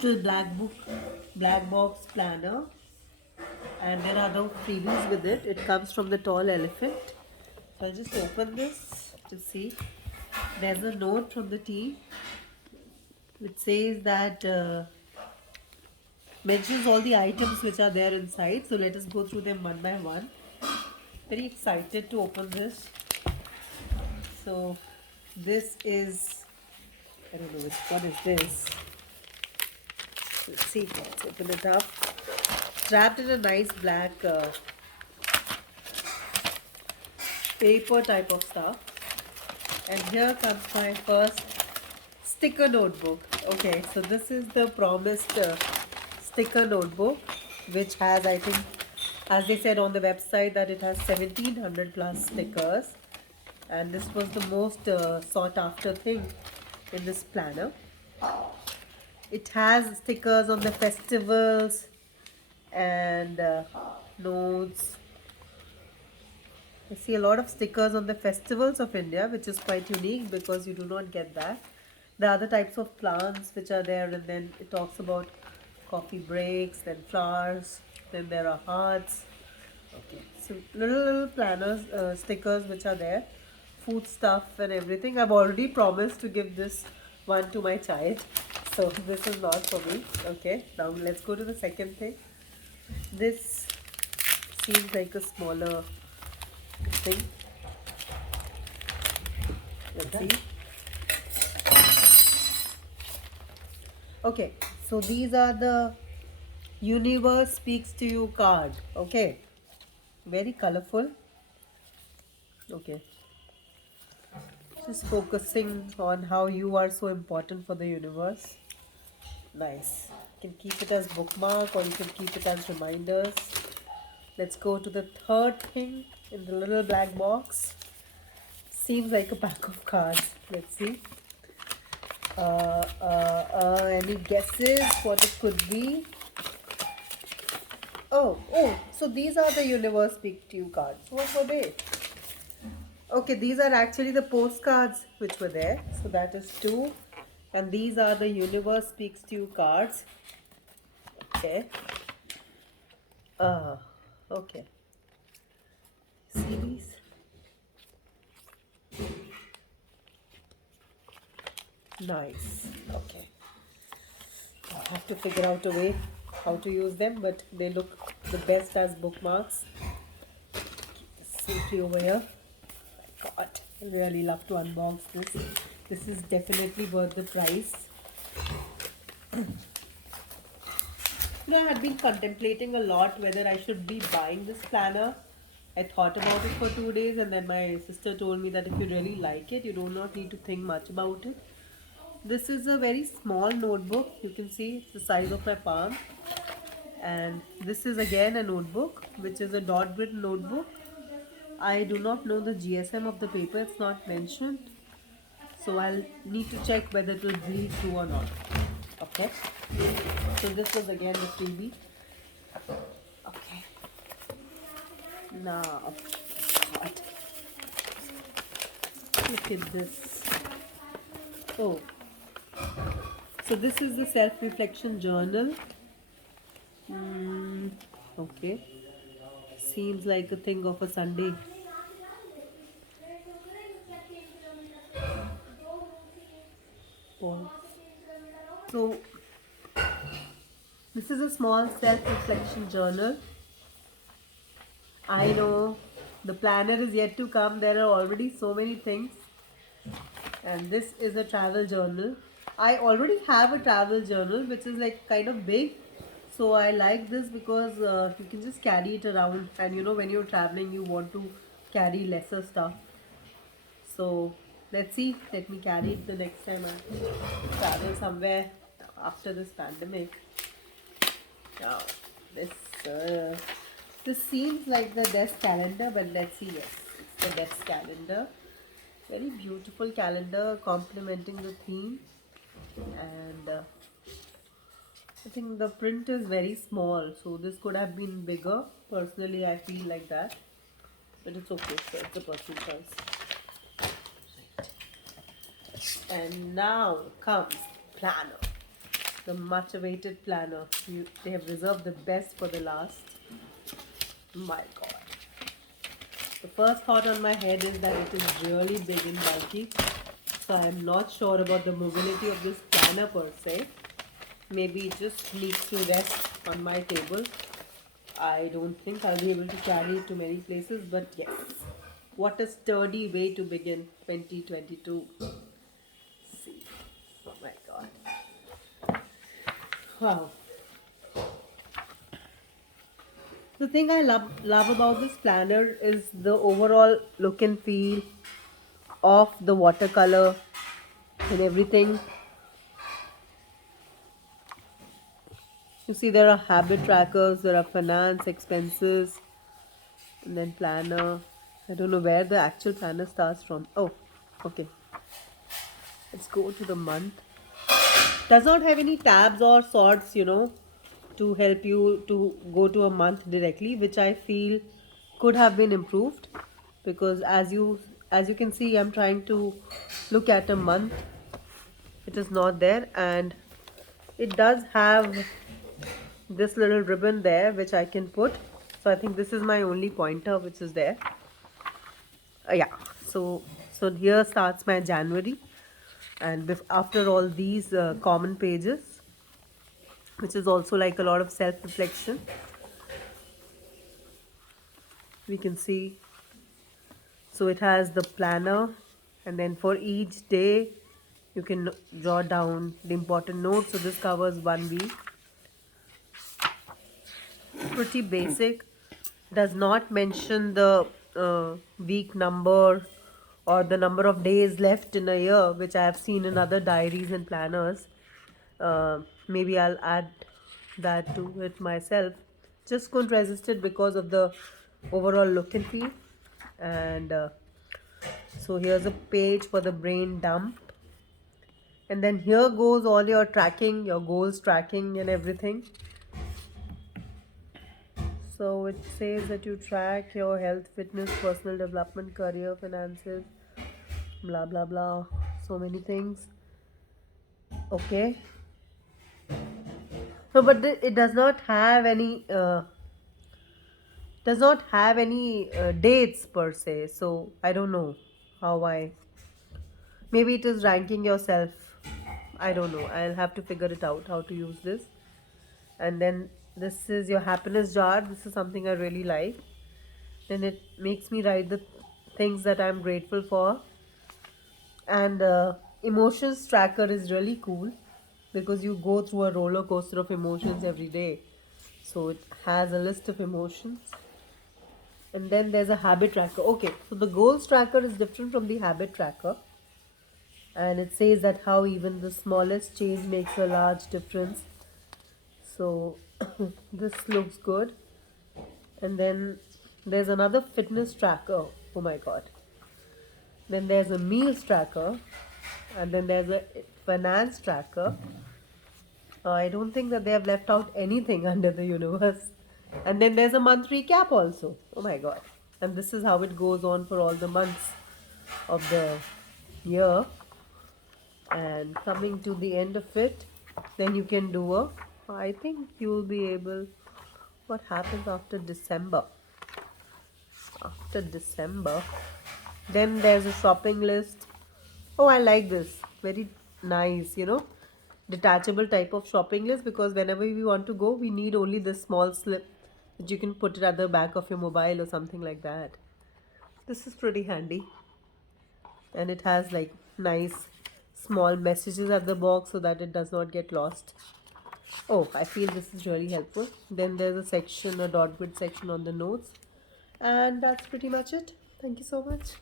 digital black box planner, and there are no freebies with it. It comes from the Tall Elephant. So I'll just open this to see. There's a note from the team which says that mentions all the items which are there inside. So let us go through them one by one. Very excited to open this. So this is, I don't know which one is this. Let's see, let's open it up. Wrapped in a nice black paper type of stuff. And here comes my first sticker notebook. Okay, so this is the promised sticker notebook, which has, I think, as they said on the website, that it has 1700 plus stickers. And this was the most sought after thing in this planner. It has stickers on the festivals and notes. I see a lot of stickers on the festivals of India, which is quite unique because you do not get that. The other types of plants which are there, and then it talks about coffee breaks, then flowers, then there are hearts. Okay, so little planners, stickers which are there, food stuff and everything. I've already promised to give this one to my child, so this is not for me. Okay, now let's go to the second thing. This seems like a smaller thing. Let's see. Okay, so these are the Universe Speaks to You card. Okay, very colorful. Okay, just focusing on how you are so important for the universe. Nice. You can keep it as bookmark or you can keep it as reminders. Let's go to the third thing in the little black box. Seems like a pack of cards. Let's see. Any guesses what it could be? Oh, so these are the Universe Speak to You cards. What were they? Okay, these are actually the postcards which were there. So that is two. And these are the Universe Speaks to You cards. Okay. Uh, okay. See these? Nice. Okay. I have to figure out a way how to use them, but they look the best as bookmarks. Keep this safely over here. God, I really love to unbox this. This is definitely worth the price. I had been contemplating a lot whether I should be buying this planner. I thought about it for 2 days, and then my sister told me that if you really like it, you do not need to think much about it. This is a very small notebook. You can see it's the size of my palm. And this is again a notebook, which is a dot grid notebook. I do not know the GSM of the paper, it's not mentioned. So I'll need to check whether it will bleed through or not. Okay. So this was again the freebie. Okay. Now, what? Look at this. Oh. So this is the self-reflection journal. Okay. Seems like a thing of a Sunday. Oh. So this is a small self-reflection journal. I know the planner is yet to come. There are already so many things. And this is a travel journal. I already have a travel journal which is like kind of big. So I like this because you can just carry it around, and you know when you're traveling you want to carry lesser stuff. So let's see, let me carry it the next time I travel somewhere after this pandemic. Now this this seems like the desk calendar, but let's see. Yes, it's the desk calendar. Very beautiful calendar complementing the theme, and I think the print is very small, so this could have been bigger. Personally, I feel like that, but it's okay. So it's a personal choice. And now comes planner. the much awaited planner. They have reserved the best for the last. My god. The first thought on my head is that it is really big and bulky. So I'm not sure about the mobility of this planner per se. Maybe it just needs to rest on my table. I don't think I'll be able to carry it to many places, but yes. What a sturdy way to begin 2022. See. Oh my god. Wow. The thing I love about this planner is the overall look and feel of the watercolor and everything. You see, there are habit trackers, there are finance expenses, and then planner. I don't know where the actual planner starts from. Oh, okay. Let's go to the month. Does not have any tabs or sorts, to help you to go to a month directly, which I feel could have been improved, because as you can see, I'm trying to look at a month. It is not there, and it does have this little ribbon there which I can put. So I think this is my only pointer which is there. Yeah, so here starts my January, and after all these common pages, which is also like a lot of self-reflection, we can see. So it has the planner, and then for each day you can jot down the important notes. So this covers 1 week. Pretty basic. Does not mention the week number or the number of days left in a year, which I have seen in other diaries and planners. Maybe I'll add that to it myself. Just couldn't resist it because of the overall look and feel. And so here's a page for the brain dump. And then here goes all your tracking, your goals tracking and everything. So it says that you track your health, fitness, personal development, career, finances, blah blah blah. So many things. Okay. No, but it does not have any dates per se. So I don't know how I. Maybe it is ranking yourself. I don't know. I'll have to figure it out how to use this. And then this is your happiness jar. This is something I really like. Then it makes me write the things that I'm grateful for. And emotions tracker is really cool because you go through a roller coaster of emotions every day. So it has a list of emotions. And then there's a habit tracker. Okay, so the goals tracker is different from the habit tracker. And it says that how even the smallest change makes a large difference. So this looks good. And then there's another fitness tracker. Oh my god. Then there's a meals tracker. And then there's a finance tracker. I don't think that they have left out anything under the universe. And then there's a month recap also. Oh my god. And this is how it goes on for all the months of the year. And coming to the end of it, then you can do I think you'll be able. What happens after December? After December, then there's a shopping list. Oh, I like this. Very nice, detachable type of shopping list, because whenever we want to go, we need only this small slip that you can put it at the back of your mobile or something like that. This is pretty handy. And it has like nice small messages at the box so that it does not get lost. Oh, I feel this is really helpful. Then there's a section, a dot grid section on the notes. And that's pretty much it. Thank you so much.